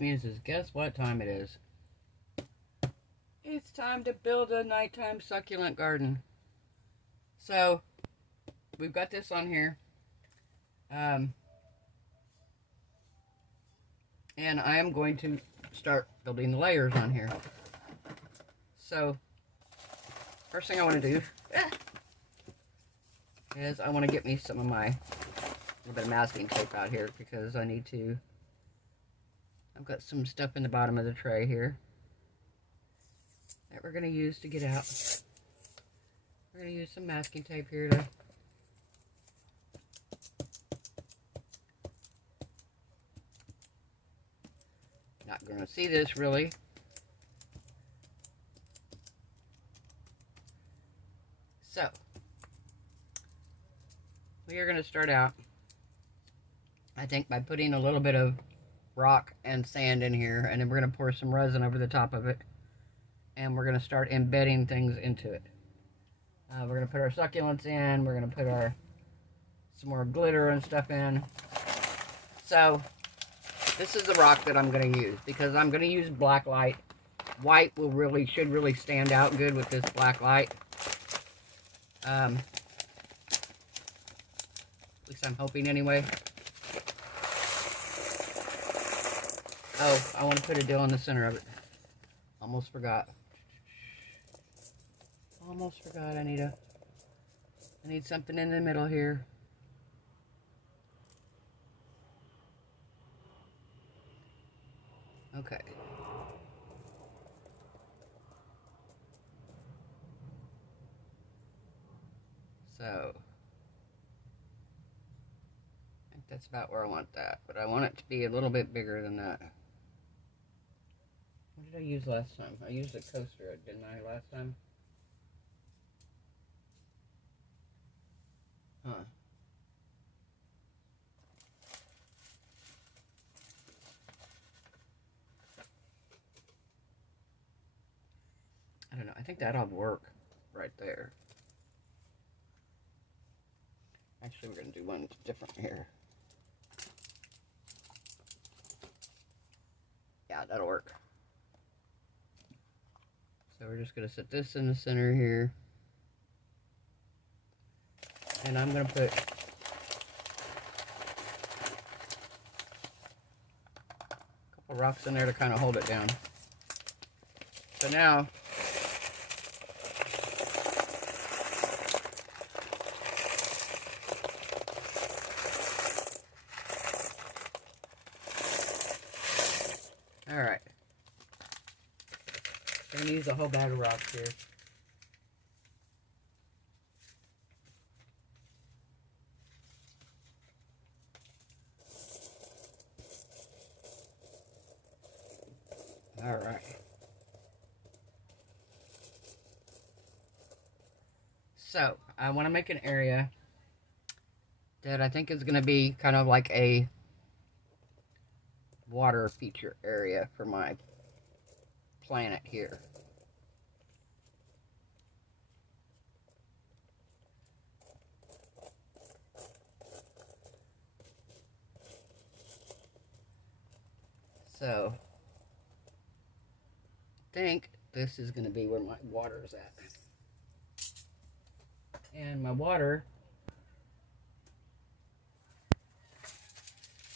muses, guess what time it is? It's time to build a nighttime succulent garden. So, we've got this on here. And I am going to start building the layers on here. So, first thing I want to do is I want to get me some of my little bit of masking tape out here because I need to. I've got some stuff in the bottom of the tray here that we're going to use to get out. We're going to use some masking tape here to not going to see this really. So, we are going to start out, I think, by putting a little bit of rock and sand in here, and then we're going to pour some resin over the top of it, and we're going to start embedding things into it. We're going to put our succulents in, we're going to put some more glitter and stuff in. So, this is the rock that I'm going to use, because I'm going to use black light. White should really stand out good with this black light. At least I'm hoping anyway. Oh, I want to put a dill in the center of it. Almost forgot. Almost forgot. I need something in the middle here. Okay. So, I think that's about where I want that, but I want it to be a little bit bigger than that. What did I use last time? I used a coaster, didn't I, last time? Huh. I don't know. I think that'll work right there. Actually, we're going to do one different here. Yeah, that'll work. So we're just going to set this in the center here. And I'm going to put a couple rocks in there to kind of hold it down. So now, all right. I'm going to use a whole bag of rocks here. All right. So, I want to make an area that I think is going to be kind of like a water feature area for my planet here. So, I think this is going to be where my water is at. And my water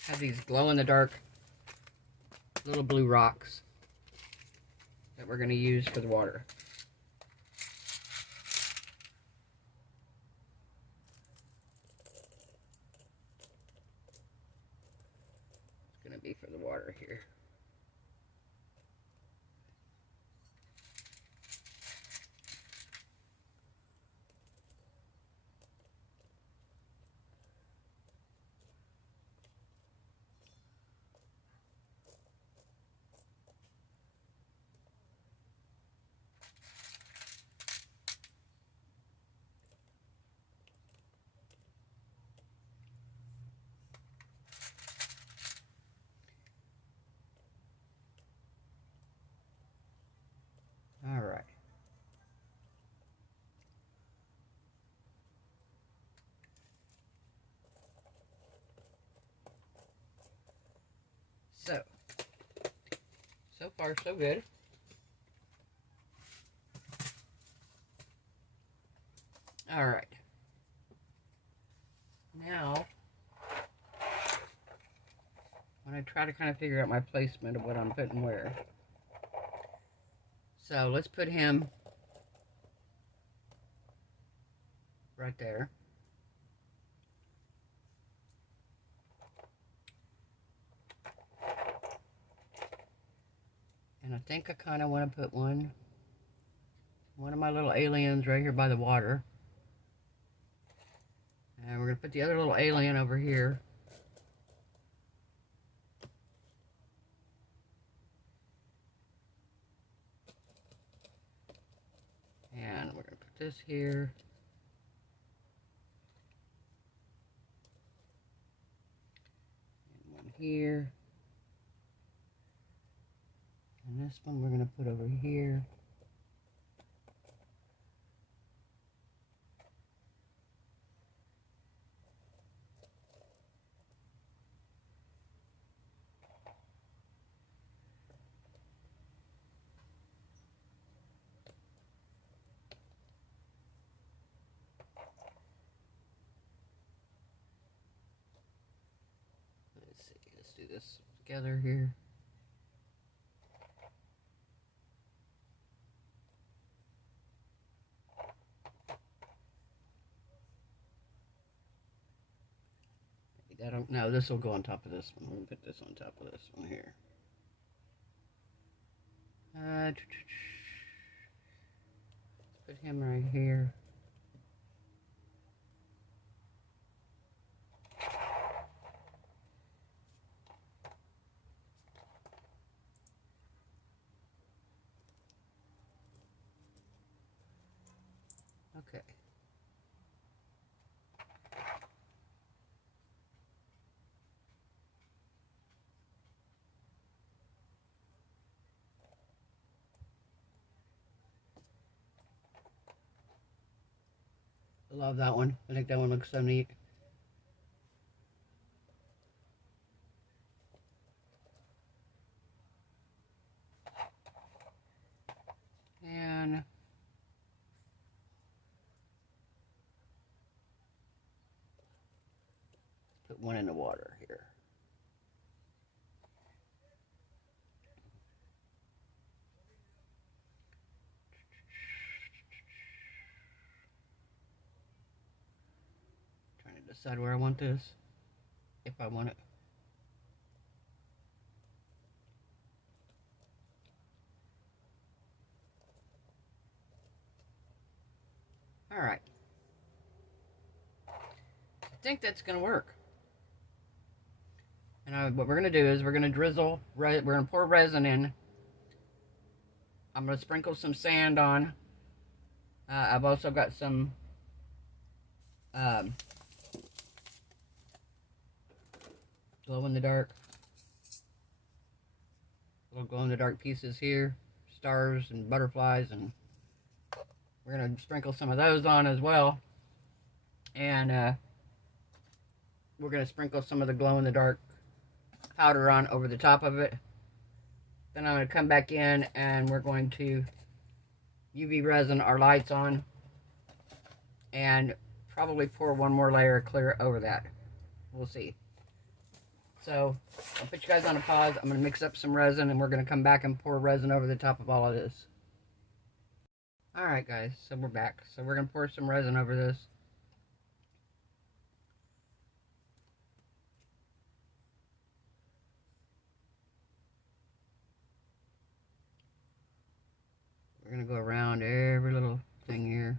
has these glow-in-the-dark little blue rocks that we're going to use for the water. It's going to be for the water here. far, so good. All right. Now, when I try to kind of figure out my placement of what I'm putting where. So let's put him right there. And I think I kind of want to put one of my little aliens right here by the water. And we're going to put the other little alien over here. And we're going to put this here. And one here. And this one we're going to put over here. Let's see, let's do this together here. I don't know, this will go on top of this one. We'll put this on top of this one here. Let's put him right here. Okay. I love that one. I think that one looks so neat. And put one in the water here. Trying to decide where I want this, if I want it. All right. I think that's going to work. And what we're going to do is we're going to drizzle, we're going to pour resin in. I'm going to sprinkle some sand on. I've also got some glow-in-the-dark, little glow-in-the-dark pieces here, stars and butterflies, and we're going to sprinkle some of those on as well. And we're going to sprinkle some of the glow-in-the-dark powder on over the top of it. Then I'm going to come back in and we're going to UV resin our lights on and probably pour one more layer of clear over that. We'll see. So I'll put you guys on a pause. I'm going to mix up some resin and we're going to come back and pour resin over the top of all of this. Alright guys, so we're back. So we're going to pour some resin over this. We're going to go around every little thing here.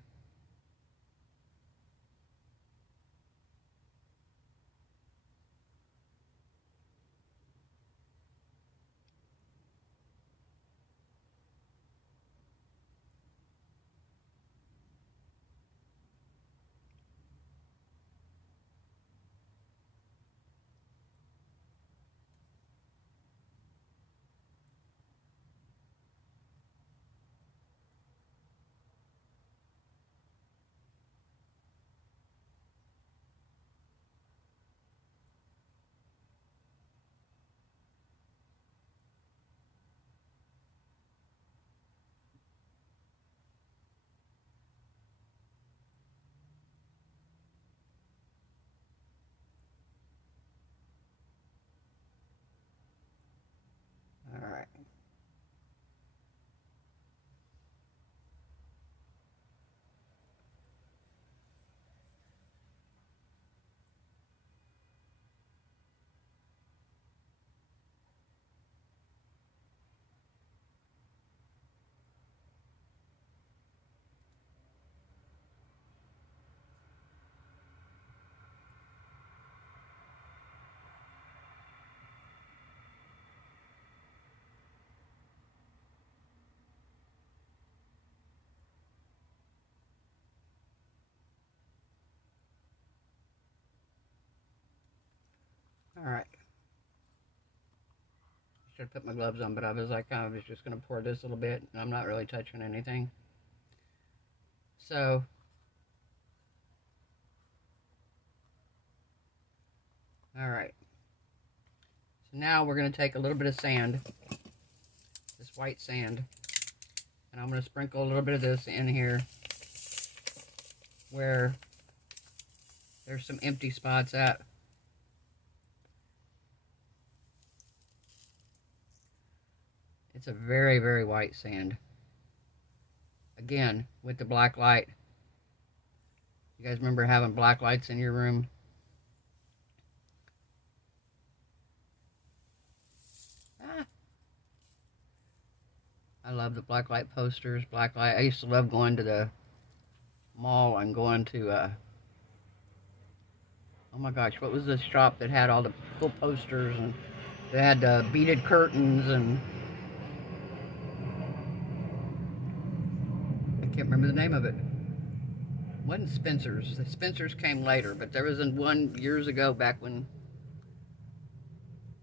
Alright. Should have put my gloves on, but I was like, I was just going to pour this a little bit, and I'm not really touching anything. So, alright. So now we're going to take a little bit of sand, this white sand, and I'm going to sprinkle a little bit of this in here where there's some empty spots at. It's a very, very white sand. Again, with the black light. You guys remember having black lights in your room? I love the black light posters, black light. I used to love going to the mall and going to, oh my gosh, what was the shop that had all the cool posters, and they had beaded curtains, and I can't remember the name of it. It wasn't Spencer's. The Spencer's came later, but there was one years ago back when,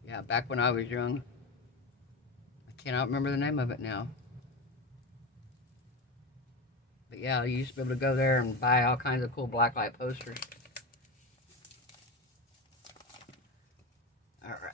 yeah, back when I was young. I cannot remember the name of it now. But yeah, you used to be able to go there and buy all kinds of cool blacklight posters. All right.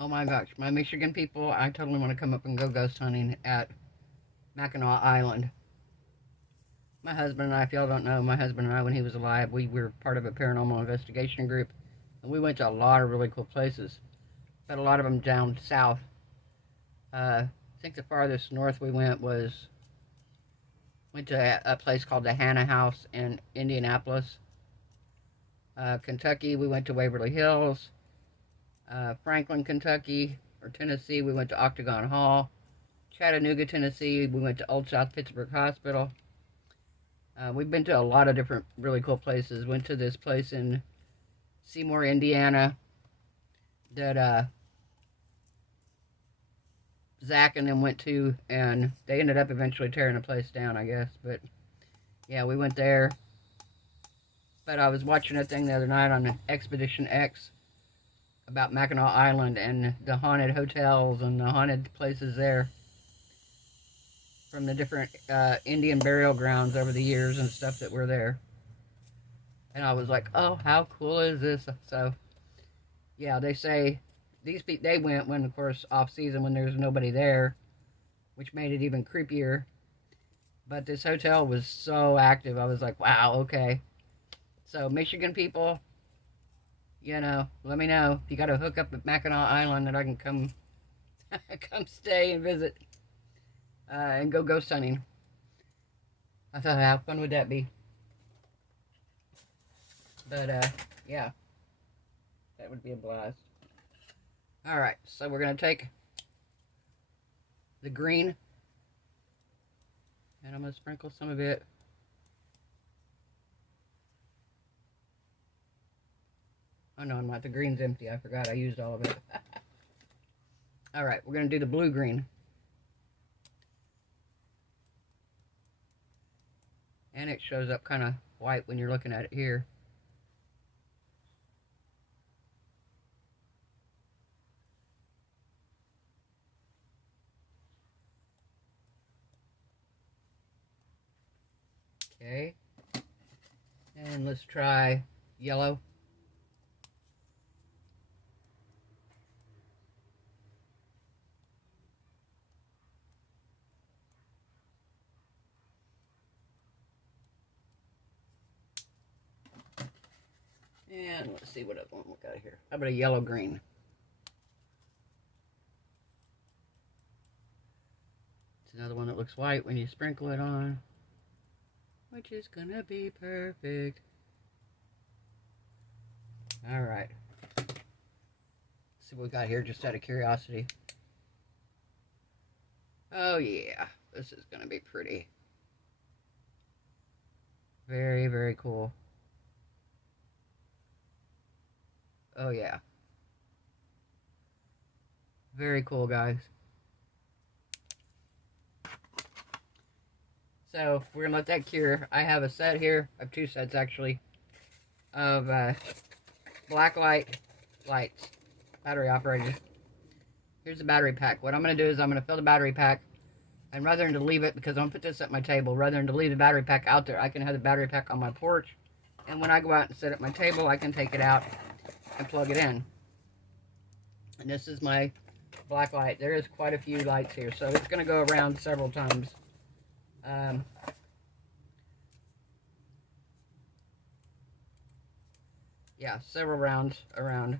Oh my gosh, my Michigan people, I totally want to come up and go ghost hunting at Mackinac Island. My husband and I, if y'all don't know, my husband and I, when he was alive, we were part of a paranormal investigation group, and we went to a lot of really cool places, but a lot of them down south. I think the farthest north we went to a place called the Hannah House in Indianapolis. Kentucky, we went to Waverly Hills. Franklin, Kentucky, or Tennessee, we went to Octagon Hall. Chattanooga, Tennessee, we went to Old South Pittsburgh Hospital. We've been to a lot of different really cool places. Went to this place in Seymour, Indiana, that Zach and them went to, and they ended up eventually tearing the place down, I guess. But yeah, we went there. But I was watching a thing the other night on Expedition X about Mackinac Island and the haunted hotels and the haunted places there from the different Indian burial grounds over the years and stuff that were there. And I was like, oh, how cool is this? So, yeah, they say they went when, of course, off season when there's nobody there, which made it even creepier. But this hotel was so active. I was like, wow, okay. So, Michigan people, you know, let me know if you got a hookup at Mackinac Island that I can come come stay and visit and go ghost hunting. I thought, how fun would that be? But yeah, that would be a blast. All right, so we're gonna take the green, and I'm gonna sprinkle some of it. Oh no, I'm not. The green's empty. I forgot I used all of it. All right, we're going to do the blue-green. And it shows up kind of white when you're looking at it here. Okay. And let's try yellow. And let's see what other one we got here. How about a yellow-green? It's another one that looks white when you sprinkle it on, which is gonna be perfect. All right. Let's see what we got here, just out of curiosity. Oh yeah, this is gonna be pretty. Very, very cool. Oh yeah. Very cool, guys. So we're gonna let that cure. I have a set here. I have two sets actually of black lights, battery operated. Here's the battery pack. What I'm gonna do is I'm gonna fill the battery pack, and rather than to leave it, because I'm gonna put this at my table, rather than to leave the battery pack out there, I can have the battery pack on my porch, and when I go out and sit at my table, I can take it out and plug it in. And this is my black light. There is quite a few lights here, so it's gonna go around several times. Yeah, several rounds around.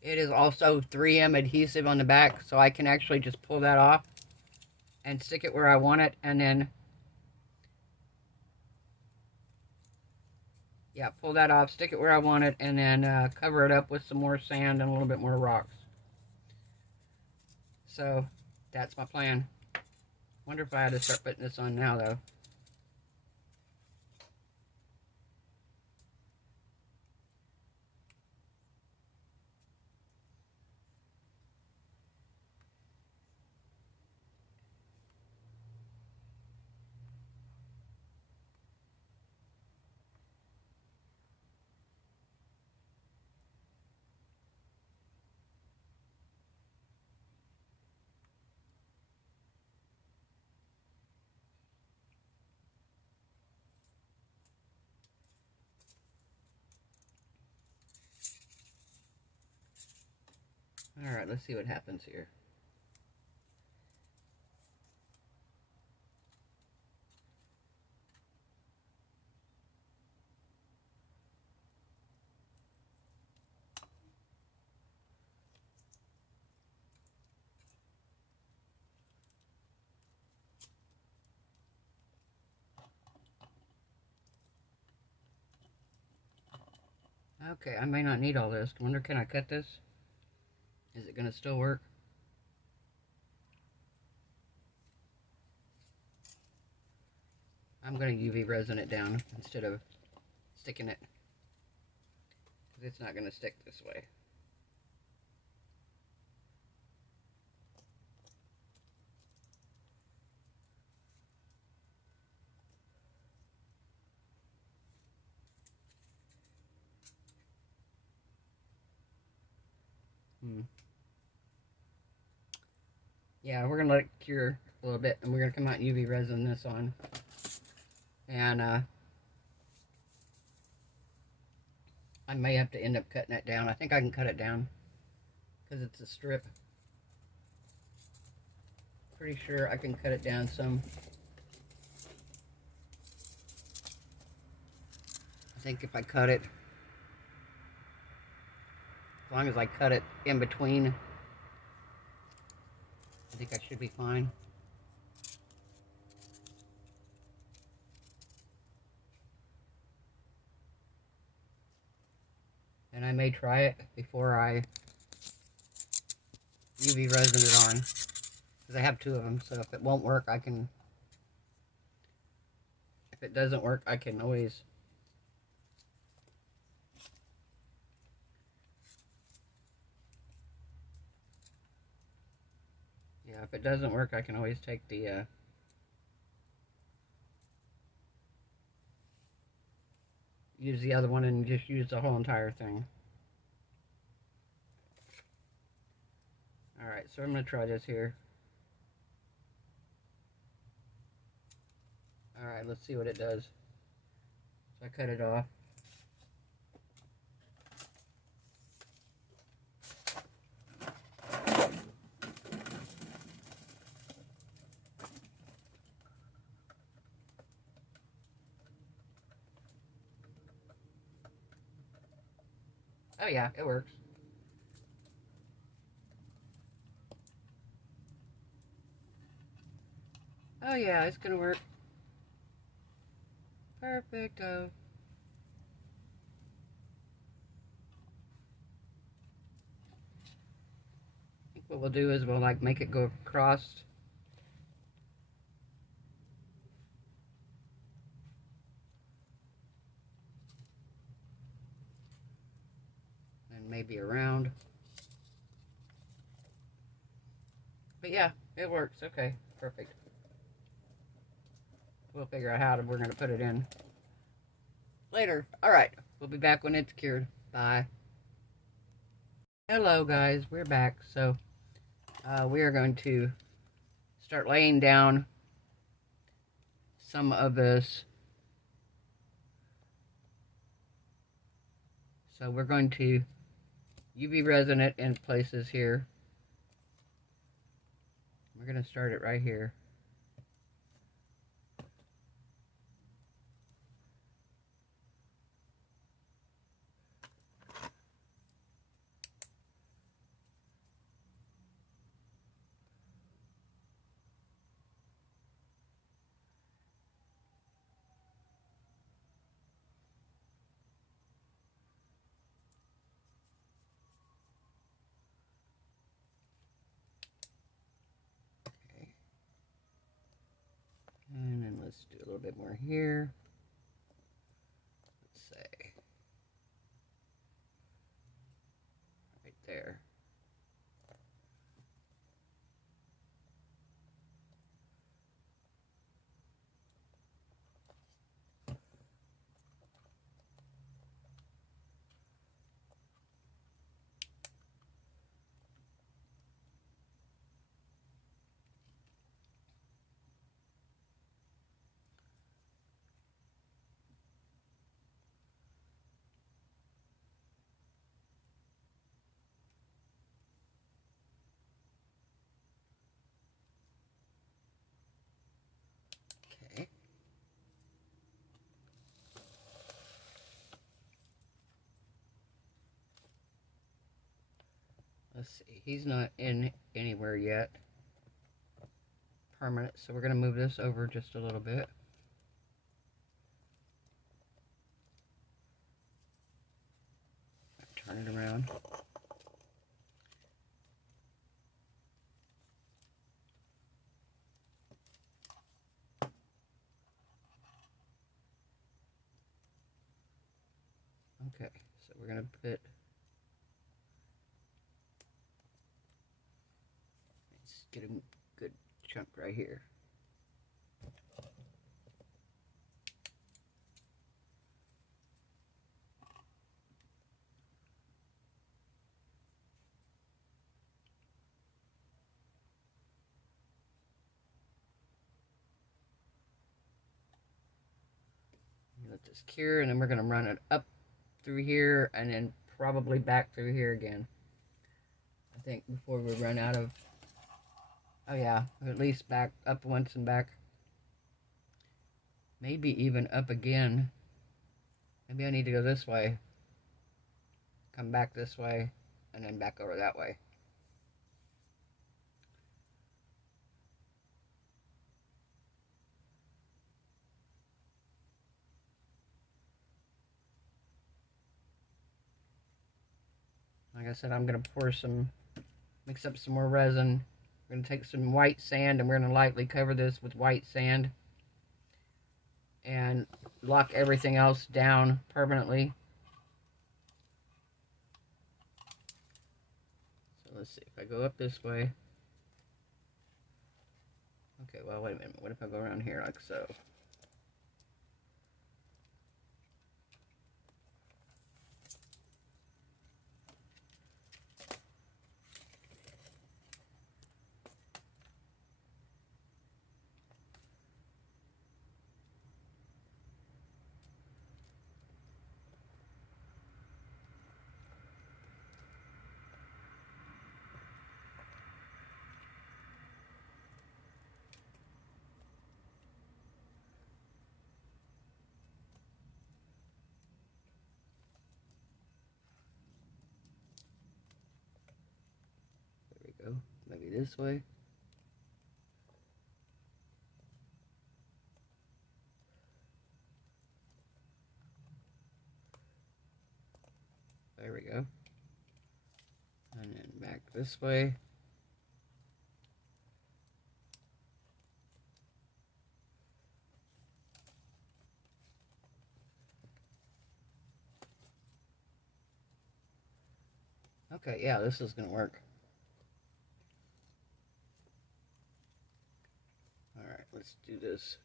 It is also 3M adhesive on the back, so I can actually just pull that off and stick it where I want it, and then, yeah, pull that off, stick it where I want it, and then cover it up with some more sand and a little bit more rocks. So, that's my plan. Wonder if I had to start putting this on now, though. Alright, let's see what happens here. Okay, I may not need all this. I wonder, can I cut this? Is it going to still work? I'm going to UV resin it down instead of sticking it, because it's not going to stick this way. Yeah, we're going to let it cure a little bit, and we're going to come out and UV resin this on. And I may have to end up cutting it down. I think I can cut it down because it's a strip. Pretty sure I can cut it down some. I think if I cut it, as long as I cut it in between, I think I should be fine. And I may try it before I UV resin it on, because I have two of them, so if it won't work, I can, if it doesn't work, I can always if it doesn't work, I can always take the use the other one and just use the whole entire thing. Alright, so I'm going to try this here. Alright, let's see what it does. So I cut it off. Oh yeah, it works. Oh yeah, it's gonna work. Perfecto. I think what we'll do is we'll like make it go across. And maybe around. But yeah, it works. Okay, perfect. We'll figure out how we're going to put it in later. All right, we'll be back when it's cured. Bye. Hello, guys. We're back. So we are going to start laying down some of this. So we're going to UV resin it in places here. We're going to start it right here. And then let's do a little bit more here. Let's say right there. Okay. Let's see, he's not in anywhere yet. Permanent, so we're going to move this over just a little bit. Turn it around. Okay, so we're going to put, let's get a good chunk right here. Let this cure, and then we're going to run it up through here and then probably back through here again. I think before we run out of, oh yeah, at least back up once and back. Maybe even up again. Maybe I need to go this way, come back this way, and then back over that way. Like I said, I'm going to pour some, mix up some more resin. We're going to take some white sand and we're going to lightly cover this with white sand and lock everything else down permanently. So let's see, if I go up this way. Okay, well, wait a minute. What if I go around here like so? Go. Maybe this way. There we go. And then back this way. Okay, yeah, this is gonna work. Alright, let's do this.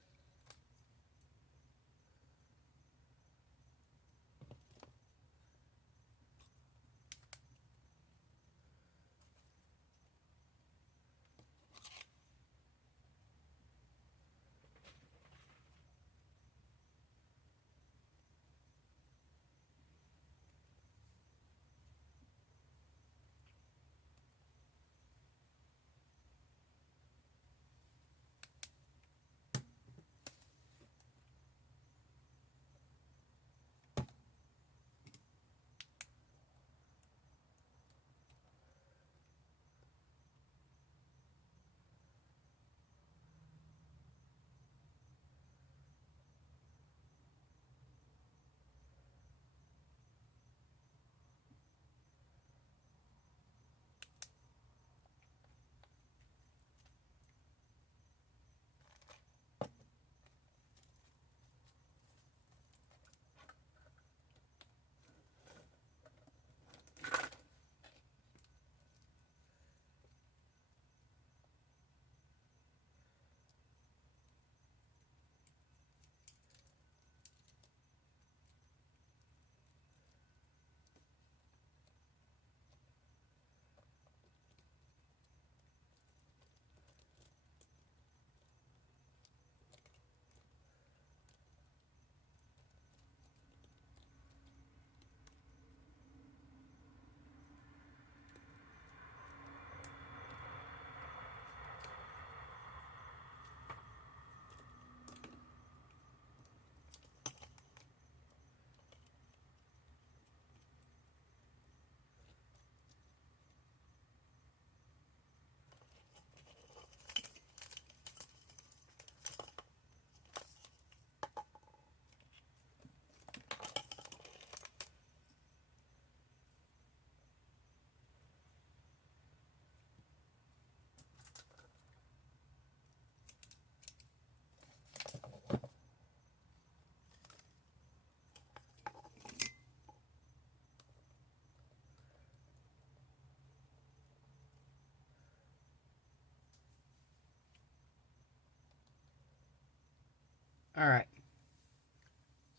Alright.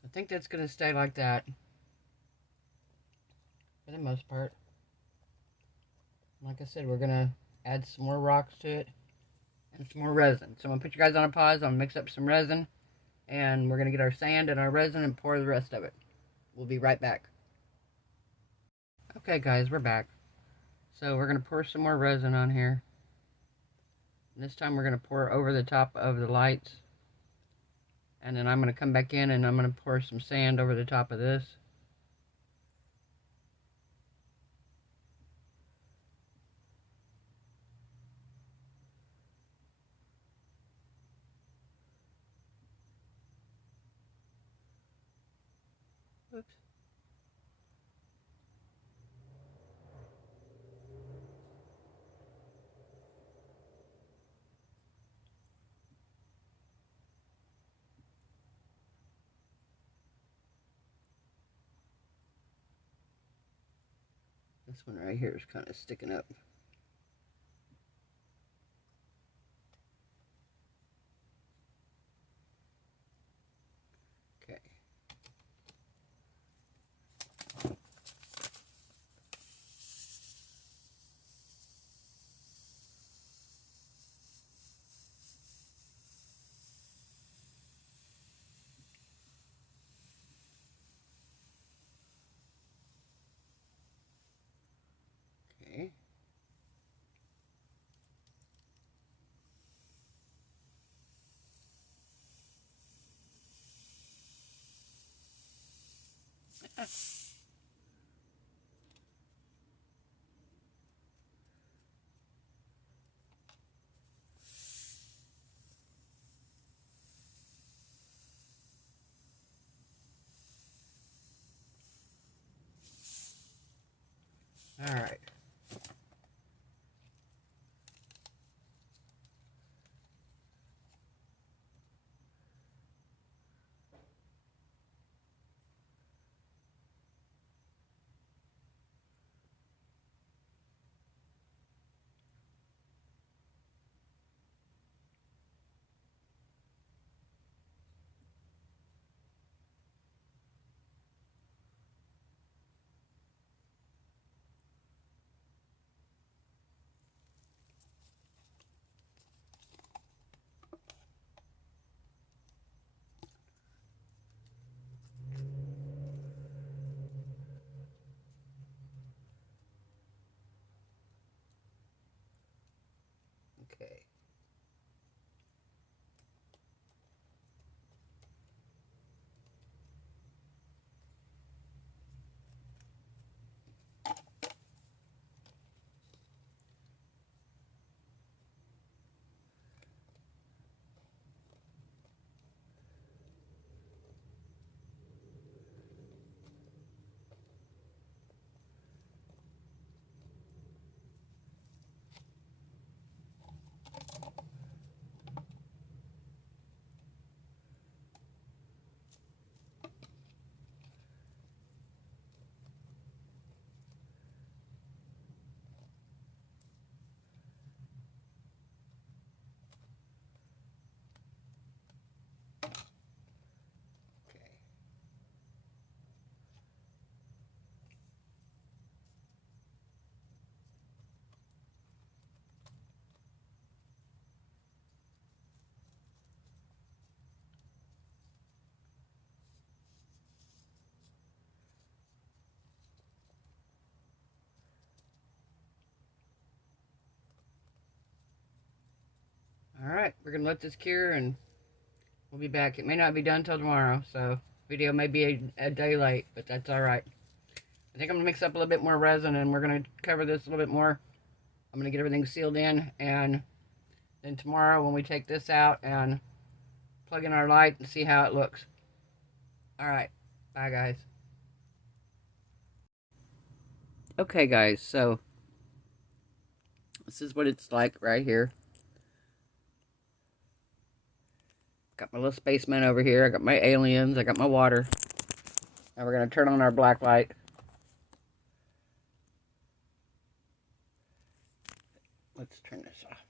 So I think that's going to stay like that for the most part. Like I said, we're going to add some more rocks to it and some more resin. So I'm going to put you guys on a pause. I'm going to mix up some resin, and we're going to get our sand and our resin and pour the rest of it. We'll be right back. Okay guys, we're back. So we're going to pour some more resin on here. And this time we're going to pour over the top of the lights. And then I'm going to come back in and I'm going to pour some sand over the top of this. Oops. This one right here is kind of sticking up. Okay. Okay. All right. Okay. Okay. All right, we're gonna let this cure and we'll be back. It may not be done till tomorrow, so video may be a day late, but that's all right. I think I'm gonna mix up a little bit more resin and we're gonna cover this a little bit more. I'm gonna get everything sealed in, and then tomorrow when we take this out and plug in our light and see how it looks. All right, bye guys. Okay guys, so this is what it's like right here. Got my little spaceman over here. I got my aliens. I got my water. Now we're going to turn on our black light. Let's turn this off.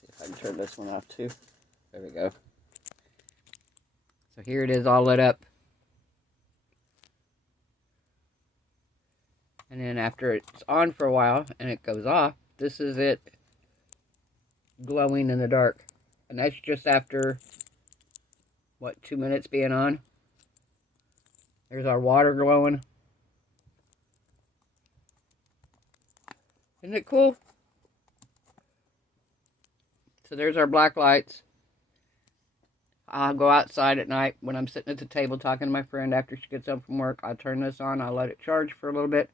See if I can turn this one off too. There we go. So here it is all lit up. And then after it's on for a while and it goes off, this is it glowing in the dark. And that's just after, what, 2 minutes being on. There's our water glowing. Isn't it cool? So there's our black lights. I'll go outside at night when I'm sitting at the table talking to my friend after she gets home from work. I'll turn this on. I'll let it charge for a little bit.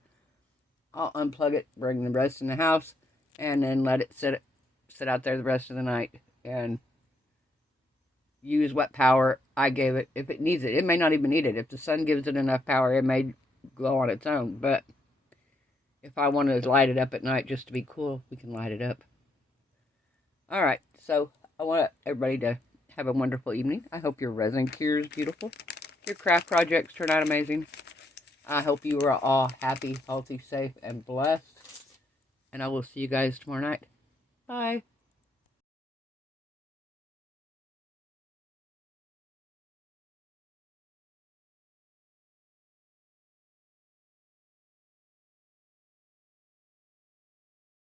I'll unplug it, bring the rest in the house, and then let it sit out there the rest of the night and use what power I gave it. If it needs it, it may not even need it. If the sun gives it enough power, it may glow on its own. But if I want to light it up at night just to be cool, we can light it up. All right, so I want everybody to have a wonderful evening. I hope your resin cure is beautiful. Your craft projects turn out amazing. I hope you are all happy, healthy, safe, and blessed. And I will see you guys tomorrow night. Bye.